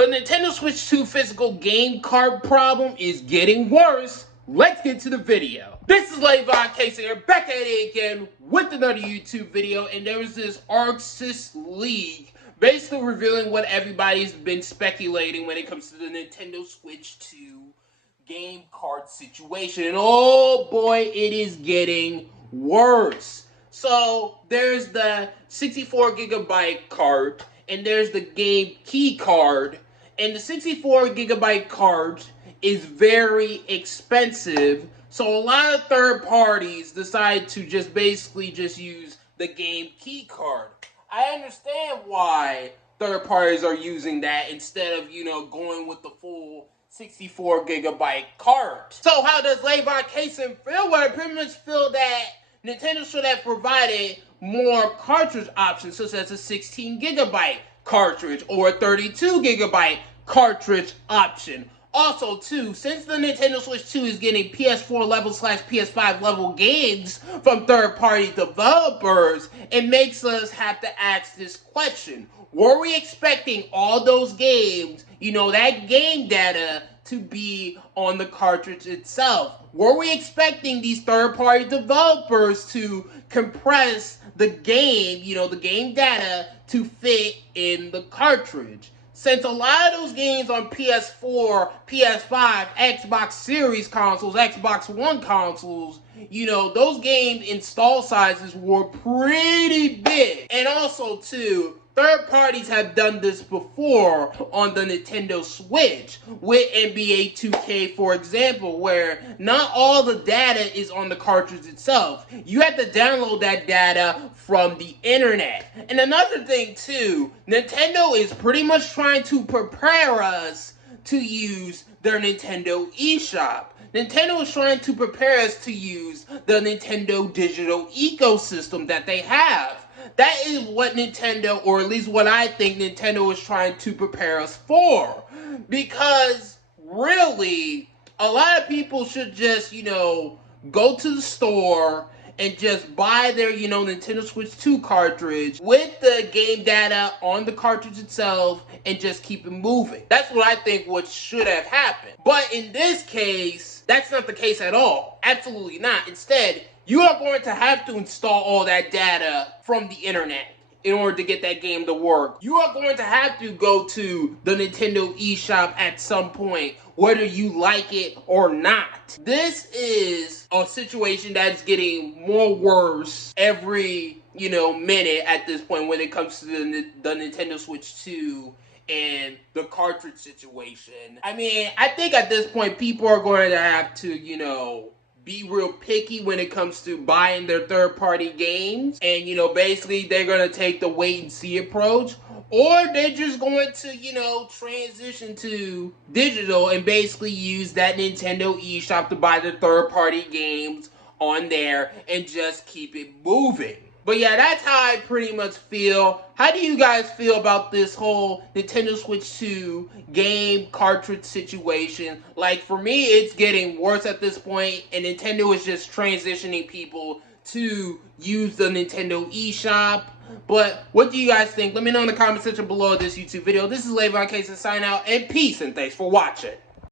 The Nintendo Switch 2 physical game card problem is getting worse. Let's get to the video. This is lavoncason here, back at it again with another YouTube video, and there was this ArcSys leak basically revealing what everybody's been speculating when it comes to the Nintendo Switch 2 game card situation. And oh boy, it is getting worse. So there's the 64GB card, and there's the game key card, and the 64GB card is very expensive, so a lot of third parties decide to just basically just use the game key card. I understand why third parties are using that instead of, going with the full 64GB card. So how does lavoncason feel? Well, I pretty much feel that Nintendo should have provided more cartridge options, such as a 16GB cartridge or a 32GB cartridge option. Also, too, since the Nintendo Switch 2 is getting PS4 level / PS5 level games from third-party developers, it makes us have to ask this question. Were we expecting all those games, that game data, to be on the cartridge itself? Were we expecting these third-party developers to compress the game, the game data, to fit in the cartridge? Since a lot of those games on PS4, PS5, Xbox Series consoles, Xbox One consoles, those game install sizes were pretty big. And also, too, third parties have done this before on the Nintendo Switch with NBA 2K, for example, where not all the data is on the cartridge itself. You have to download that data from the internet. And another thing, too, Nintendo is pretty much trying to prepare us to use their Nintendo eShop. Nintendo is trying to prepare us to use the Nintendo digital ecosystem that they have. That is what Nintendo, or at least what I think Nintendo is trying to prepare us for. Because, really, a lot of people should just, go to the store and just buy their, Nintendo Switch 2 cartridge with the game data on the cartridge itself and just keep it moving. That's what I think what should have happened. But in this case, that's not the case at all. Absolutely not. Instead, you are going to have to install all that data from the internet in order to get that game to work. You are going to have to go to the Nintendo eShop at some point, whether you like it or not. This is a situation that's getting more worse every, minute at this point when it comes to the Nintendo Switch 2 and the cartridge situation. I mean, I think at this point people are going to have to, be real picky when it comes to buying their third-party games. And, basically they're going to take the wait-and-see approach. Or they're just going to, transition to digital and basically use that Nintendo eShop to buy the third-party games on there and just keep it moving. But yeah, that's how I pretty much feel. How do you guys feel about this whole Nintendo Switch 2 game cartridge situation? Like, for me, it's getting worse at this point, and Nintendo is just transitioning people to use the Nintendo eShop. But what do you guys think? Let me know in the comment section below this YouTube video. This is lavoncason signing out, and peace, and thanks for watching.